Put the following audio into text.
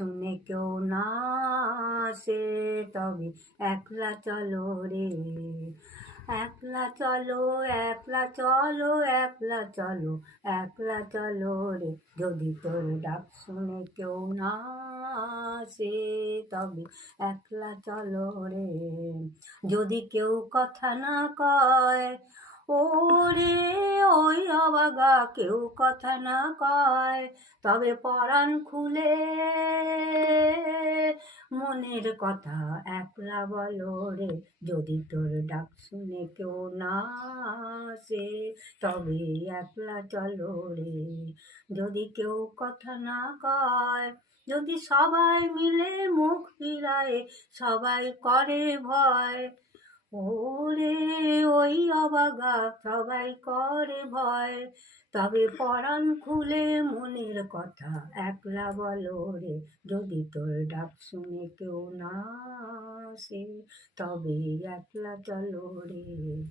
শুনে কেউ না আসে, তবে একলা চলো রে, একলা চলো, একলা চলো, একলা চলো, একলা চলো রে। যদি তোর ডাক শুনে কেউ না আসে, তবে একলা চলো রে। যদি কেউ কথা না কয়, ওরে ওই অবাগা, কেউ কথা না কয়, তবে পরাণ খুলে মনের কথা একলা বলো রে। যদি তোর ডাক শুনে কেউ না আসে, তবে একলা চলো রে। যদি কেউ কথা না কয়, যদি সবাই মিলে মুখ ফিরায়, সবাই করে ভয়, ওরে ওই অবাগা, সবাই করে ভয়, তবে পরাণ খুলে মনের কথা একলা বলো রে। যদি তোর ডাক শুনে কেউ না আসে, তবে একলা চলো রে।